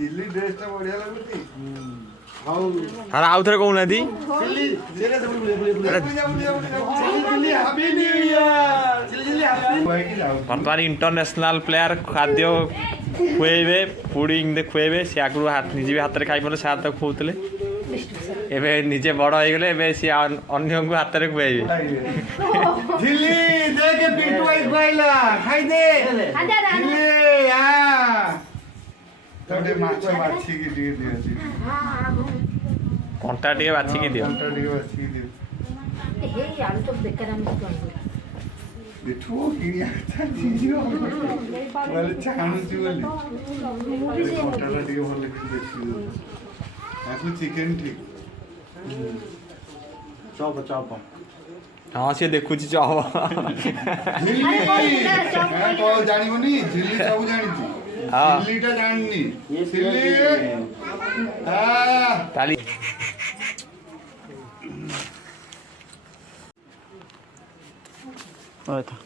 chilli dress टा बढ़िया लगुती अरे आउ थे कहूना दी चिल्ली चिल्ली हैप्पी न्यू ईयर चिल्ली हैप्पी बर्तमान इंटरनेशनल प्लेयर खाद्य खुएबे फूड खुएबे सी आगु हाथ निजे भी हाथ में खाई से हाथ खुले एबे निजे बड़ हो गले एबे सी अन्य को हाथ में खुएबे झिल्ली देखे पिंटू भाई खुआइला खाई दे झिल्ली आ तोडे माछ बाछी की टिके दियो कंटा टिके बाछी की दियो कंटा टिके बाछी की दियो हे यार तो बेकार हम तो बिठो किया था जीरो वाले चाणू जी वाले कंटा टिके भले देखि आकु चिकन ठीक चॉप चॉप हाँ सी देखु चॉप झिल्ली मैं को जानिबनी झिल्ली सब जानि झिल्ली टा जाननी झिल्ली ताली था